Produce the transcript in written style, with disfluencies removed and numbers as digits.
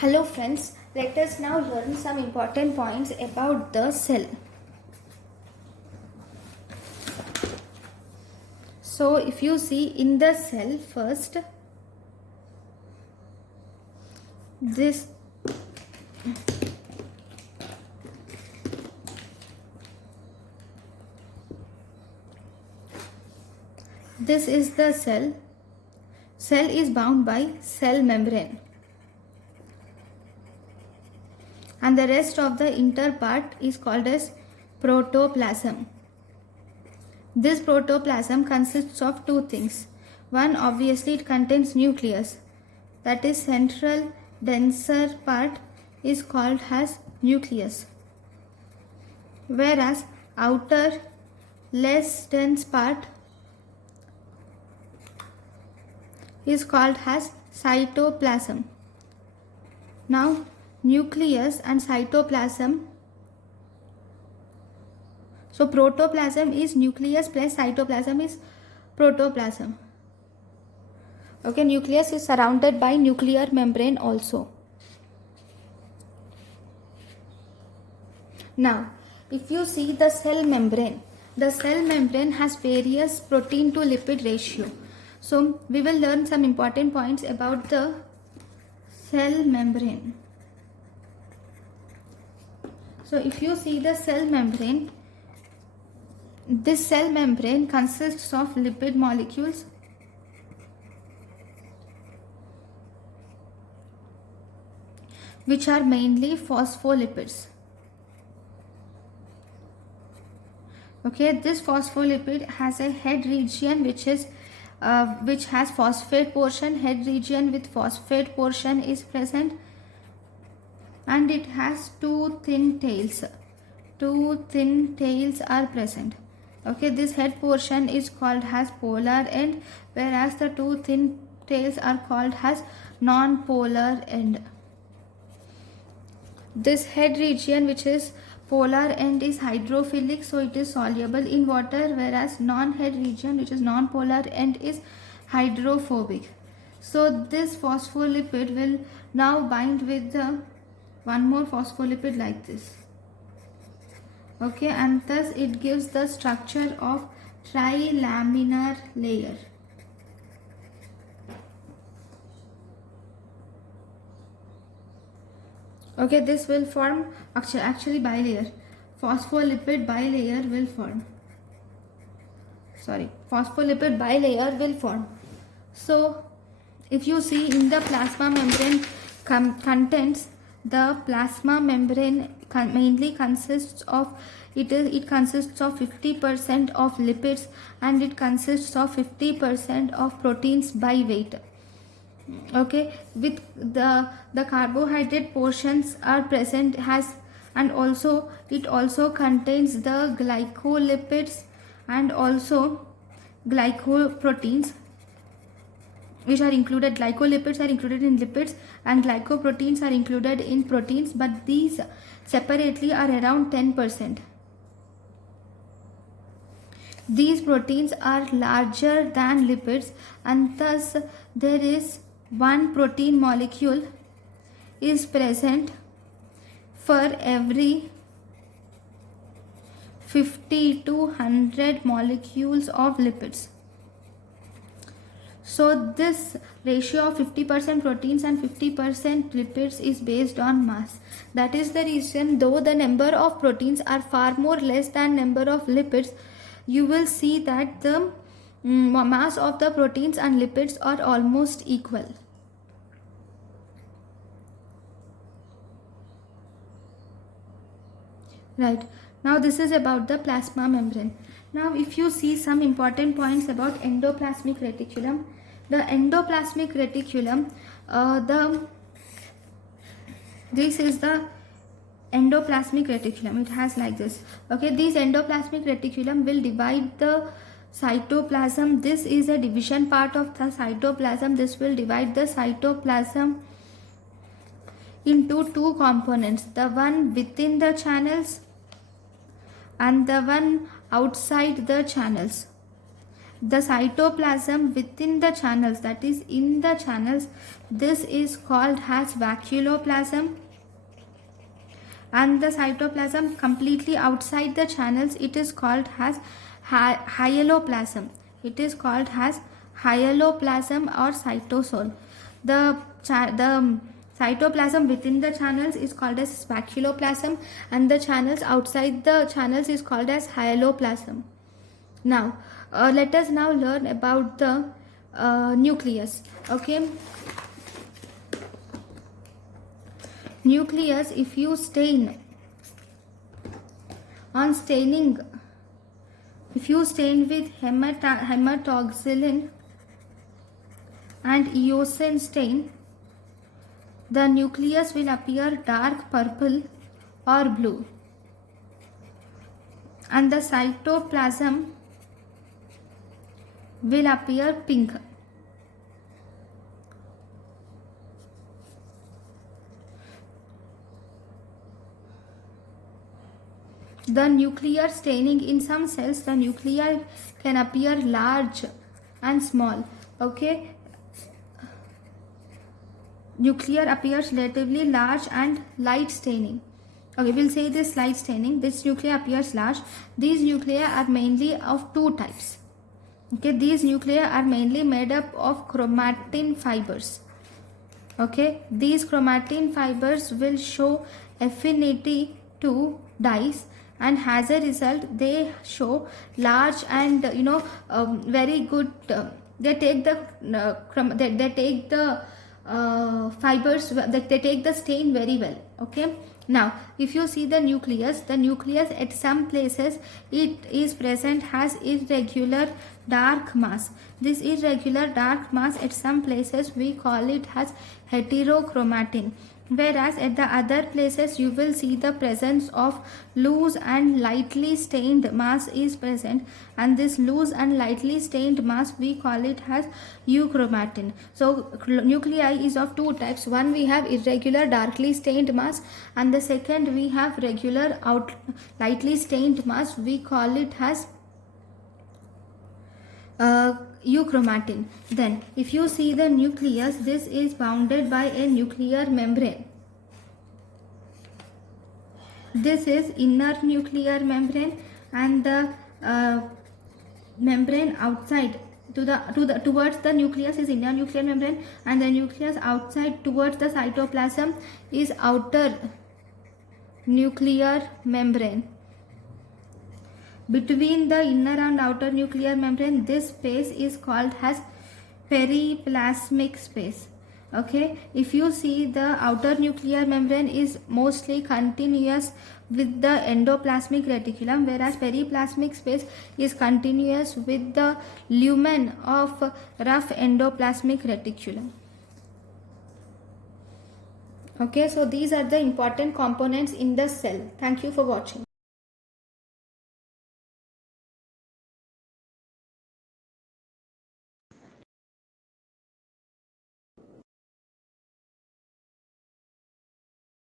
Hello friends, let us now learn some important points about the cell. So if you see in the cell first, this is the cell. Cell is bound by cell membrane. And the rest of the inner part is called as protoplasm. This protoplasm consists of two things. One, obviously it contains nucleus. That is, central denser part is called as nucleus. Whereas outer less dense part is called as cytoplasm. Now nucleus and cytoplasm, so protoplasm is nucleus plus cytoplasm is protoplasm. Okay, nucleus is surrounded by nuclear membrane also. Now if you see the cell membrane has various protein to lipid ratio. So we will learn some important points about the cell membrane. So if you see the cell membrane, this cell membrane consists of lipid molecules which are mainly phospholipids. Okay, this phospholipid has a head region which has phosphate portion. Head region with phosphate portion is present, and it has two thin tails. Two thin tails are present. Okay, this head portion is called as polar end, whereas the two thin tails are called as non-polar end. This head region, which is polar end, is hydrophilic, so it is soluble in water, whereas non-head region, which is non-polar end, is hydrophobic. So this phospholipid will now bind with the one more phospholipid like this. Okay, and thus it gives the structure of trilaminar layer. Okay, this will form actually bilayer. Phospholipid bilayer will form. Phospholipid bilayer will form. So if you see in the plasma membrane contents, the plasma membrane mainly consists of 50% of lipids, and it consists of 50% of proteins by weight. Okay, with the carbohydrate portions are present, and also it also contains the glycolipids and also glycoproteins, which are included. Glycolipids are included in lipids and glycoproteins are included in proteins, but these separately are around 10%. These proteins are larger than lipids, and thus there is one protein molecule is present for every 50 to 100 molecules of lipids. So this ratio of 50% proteins and 50% lipids is based on mass. That is the reason, though the number of proteins are far more less than number of lipids, you will see that the mass of the proteins and lipids are almost equal. Right, now this is about the plasma membrane. Now if you see some important points about endoplasmic reticulum. The endoplasmic reticulum, this is the endoplasmic reticulum. It has like this. Okay, this endoplasmic reticulum will divide the cytoplasm. This is a division part of the cytoplasm. This will divide the cytoplasm into two components, the one within the channels and the one outside the channels. The cytoplasm within the channels, that is in the channels, this is called as vacuoloplasm. And the cytoplasm completely outside the channels, it is called as hyaloplasm. It is called as hyaloplasm or cytosol. The cytoplasm within the channels is called as vacuoloplasm, and the channels outside the channels is called as hyaloplasm. Now let us now learn about the nucleus. Okay, nucleus, if you stain on staining, if you stain with hematoxylin and eosin stain, the nucleus will appear dark purple or blue, and the cytoplasm will appear pink. The nuclear staining, in some cells the nuclei can appear large and small. Okay, nuclear appears relatively large and light staining. Okay, we'll say this light staining. This nuclei appears large. These nuclei are mainly of two types. Okay, these nuclei are mainly made up of chromatin fibers. Okay, these chromatin fibers will show affinity to dyes, and as a result they show large and very good they take the they take the fibers, they take the stain very well. Okay, now if you see the nucleus at some places it is present as irregular dark mass. This irregular dark mass at some places we call it as heterochromatin, whereas at the other places you will see the presence of loose and lightly stained mass is present, and this loose and lightly stained mass we call it as euchromatin. So nuclei is of two types. One, we have irregular darkly stained mass, and the second we have regular lightly stained mass, we call it as euchromatin. Then if you see the nucleus, this is bounded by a nuclear membrane. This is inner nuclear membrane, and the membrane outside towards the nucleus is inner nuclear membrane, and the nucleus outside towards the cytoplasm is outer nuclear membrane. Between the inner and outer nuclear membrane, this space is called as periplasmic space. Okay, if you see the outer nuclear membrane is mostly continuous with the endoplasmic reticulum, whereas periplasmic space is continuous with the lumen of rough endoplasmic reticulum. Okay, so these are the important components in the cell. Thank you for watching.